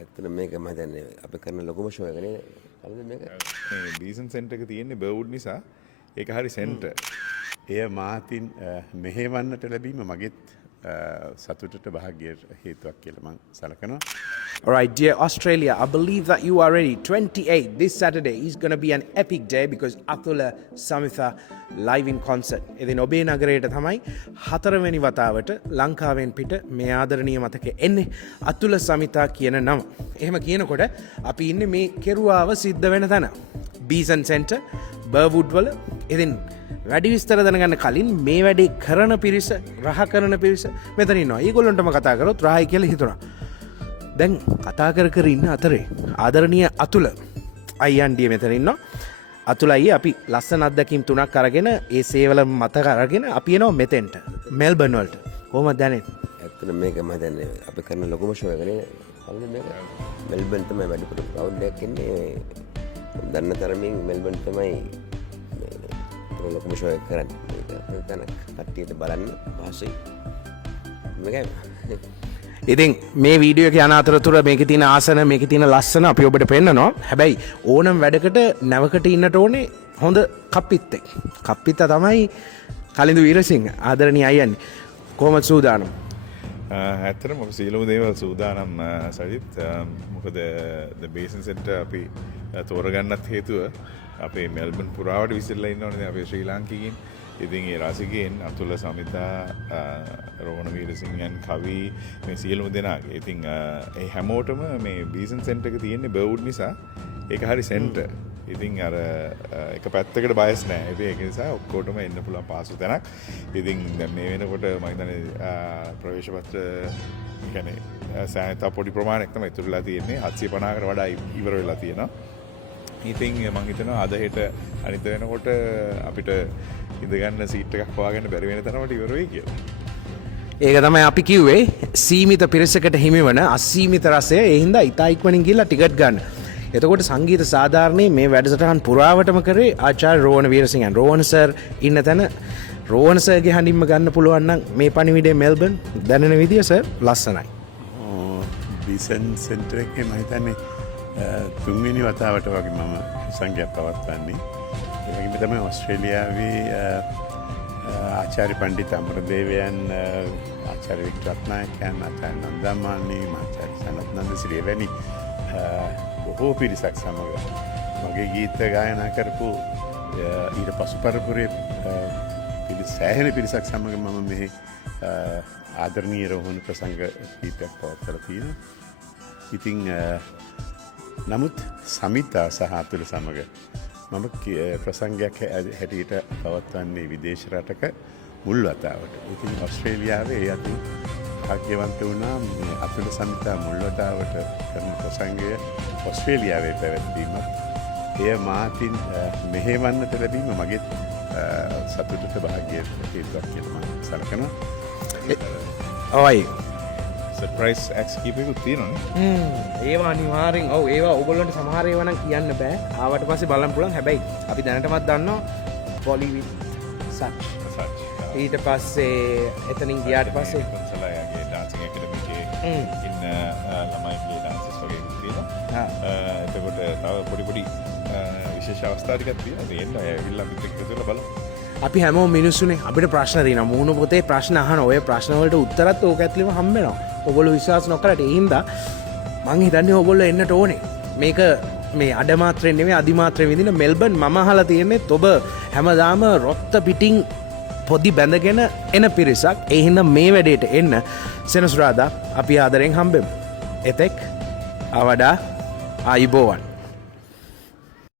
ඇත්තට මේක මම හිතන්නේ අපි කරන ලොකුම ෂෝ එක නේද? කවුද මේක? මේ බීසන් සෙන්ටර් එක තියෙන්නේ බර්වුඩ් නිසා ඒක හරි සෙන්ටර්. එය මාතින් මෙහෙවන්නට ලැබීම මගෙත් සතුටට භාග්‍යයට හේතුවක් කියලා මම සලකනවා. All right, dear Australia, I believe that you are ready. 28 this Saturday is going to be an epic day because Athula Samitha live in concert. ඉතින් ඔබේ නගරයට තමයි හතරවෙනි වතාවට ලංකාවෙන් පිට මේ ආදරණීය මතකෙ එන්නේ අතුල සමිතා කියන නම. එහෙම කියනකොට අපි ඉන්නේ මේ කෙරුවාව සිද්ධ වෙන තැන. බීසන් සෙන්ටර් බර්වුඩ් වල. ඉතින් වැඩි විස්තර දැනගන්න කලින් මේ වැඩේ කරන පිරිස, රහ කරන පිරිස මෙතන ඉන්නවා. ඒගොල්ලන්ටම කතා කරොත් රහයි කියලා හිතුණා. දැන් කතා කර ඉන්න අතරේ ආදරණීය අතුල අයියන්ඩිය මෙතන ඉන්නවා. අතුල අයියේ අපි ලස්සන අත්දැකීම් තුනක් අරගෙන ඒ සේවල මතක අරගෙන අපි එනවා මෙතෙන්ට මෙල්බර්න් වලට. කොහොමද දැනෙන්නේ? ඇත්තට මේක මම හිතන්නේ අපි කරන ලොකුම ෂෝ එක නේද? කවුද මේක? මෙල්බර්න් තමයි වැඩිපුර ක්‍රවුඩ් එකක් ඉන්නේ. දන්න තරමින් මෙල්බර්න් තමයි මේ ලොකුම ෂෝ එක කරන්නේ. ඒක තනක් කට්ටියට බලන්න පහසුයි. මේකයි. ඉතින් මේ වීඩියෝ එක යන අතරතුර මේකේ තියෙන ආසන මේකේ තියෙන ලස්සන අපි ඔබට පෙන්නනවා. හැබැයි ඕනම් වැඩකට නැවකට ඉන්නට ඕනේ හොඳ කප්පිත්තෙක්. කප්පිත්තා තමයි කලින්දු වීරසිංහ ආදරණීය අයියන්නේ. කොහොමද සූදානම්? ඇත්තටම අපි සියලුම දේවල් සූදානම් සජිත්. මොකද ද බේසන් සෙන්ටර් අපි තෝරගන්නත් හේතුව අපේ මෙල්බර්න් පුරාවට විසිරලා ඉන්නවනේ අපේ ශ්‍රී ලාංකිකයින්. ඉතින් ඒ රසිකයන් අතුල සමිතා රෝහණ වීරසිංහන් කවි මේ සියලුම දෙනාගේ. ඉතින් ඒ හැමෝටම මේ බීසන් සෙන්ටර් එක තියෙන්නේ බර්වුඩ් නිසා ඒක හරි සෙන්ටර්. ඉතින් අර එක පැත්තකට බයස් නැහැ. ඉතින් ඒක නිසා ඔක්කොටම එන්න පුළුවන් පාසු තැනක්. ඉතින් දැන් මේ වෙනකොට මම හිතන්නේ ප්‍රවේශ පත්‍ර කියන්නේ සෑහෙන පොඩි ප්‍රමාණයක් තමයි ඉතුරුලා තියෙන්නේ. 750කට වඩා ඉවර වෙලා තියෙනවා. ඉතින් මම හිතනවා අද හෙට අනිත් වෙනකොට අපිට ඉඳගන්න සීට් එකක් හොයාගන්න බැරි වෙන තරමට ඉවර වෙයි කියලා. ඒක තමයි අපි කිව්වේ සීමිත පිරිසකට හිමිවන අසීමිත රසය. ඒ හින්දා ඉතා ඉක්මනින් ගිහලා ටිකට් ගන්න. එතකොට සංගීත සාධාරණයේ මේ වැඩසටහන් පුරාවටම කරේ ආචාර්ය රෝහණ වීරසිංහන්. රෝහණ සර් ඉන්න තැන රෝහණ සර්ගේ හඬින්ම ගන්න පුළුවන් නම් මේ පණිවිඩය මෙල්බර්න් දැනෙන විදිය සර් ලස්සනයි. බීසන් සෙන්ටර් එකේ මම හිතන්නේ තුන්වෙනි වතාවට වගේ මම සංගීත පවත්වන්නේ. ඒ වගේම තමයි ඕස්ට්‍රේලියාවේ ආචාර්ය පණ්ඩිත අමරදේවයන්, ආචාර්ය වික්ටර් රත්නායකයන්, ආචාර්ය නන්දමාලි, ආචාර්ය සනත් නන්දසිරි වැනි බොහෝ පිරිසක් සමග මගේ ගීත ගායනා කරපු ඊට පසු පරපුරේ සෑහෙන පිරිසක් සමග මම මෙහි ආදරණීය රෝහණ ප්‍රසංග කීපයක් පවත්වලා තියෙනවා. ඉතින් නමුත් සමිතා සහ අතුල සමග මම ප්‍රසංගයක් හැටියට පවත්වන්නේ විදේශ රටක මුල් වතාවට. ඉතින් ඕස්ට්‍රේලියාවේ ඒ අතින් භාග්‍යවන්ත වුණා මේ අතුල සමිතා මුල් වතාවට කරන ප්‍රසංගය ඕස්ට්‍රේලියාවේ පැවැත්වීමත් එය මාතින් මෙහෙවන්නට ලැබීම මගෙත් සතුටට භාග්‍යයට හේතුවක් කියලා මම සලකනවා. ඔයයි සර්ප්‍රයිස් ඇක්ට්ස් කීපයකුත් තියෙනවානේ. ඒවා අනිවාර්යෙන් ඔව් ඒවා ඔයගොල්ලන්ට සමහර ඒවා නම් කියන්න බෑ. ආවට පස්සේ බලන්න පුළුවන්. හැබැයි අපි දැනටමත් දන්නවා පොලිවිත් සච්. ඊට පස්සේ එතනින් ගියාට පස්සේ කොන්සලාගේ ඩාන්සිං ඇකඩමි එකේ ඉන්න ළමයිගේ ඩාන්සස් වගේ තියෙනවා. එතකොට තව පොඩි විශේෂ අවස්ථා ටිකක් තියෙනවා. ඒ එන්න ඇවිල්ලා අපිත් එක්ක ඉඳලා බලමු. අපි හැමෝම මිනිස්සුනේ අපිට ප්‍රශ්න තියෙනවා. මුහුණු පොතේ ප්‍රශ්න අහන ඔය ප්‍රශ්න වලට උත්තරත් ඕක ඇතුළේම හම්බ වෙනවා. ඔයගොල්ලෝ විශ්වාස නොකරට ඒ හින්දා මං හිතන්නේ ඔයගොල්ලෝ එන්නට ඕනේ. මේක මේ අඩමාත්‍රයෙන් නෙමෙයි අදිමාත්‍රයෙන් විඳින මෙල්බර්න් මම අහලා තියෙන්නේ ඔබ හැමදාම රොත්ත පිටින් පොඩි බැඳගෙන එන පිරිසක්. ඒ හින්දා මේ වැඩේට එන්න සෙනසුරාදා අපි ආදරෙන් හම්බෙමු. එතෙක් අවඩා ආයුබෝවන්.